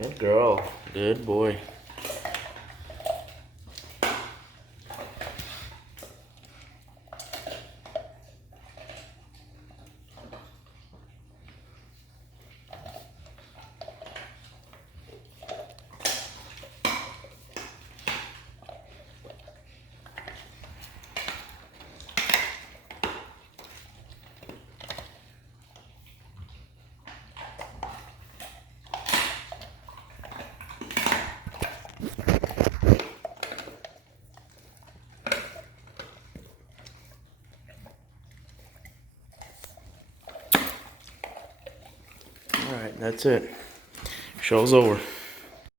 Good girl. Good boy. All right, that's it. Show's over.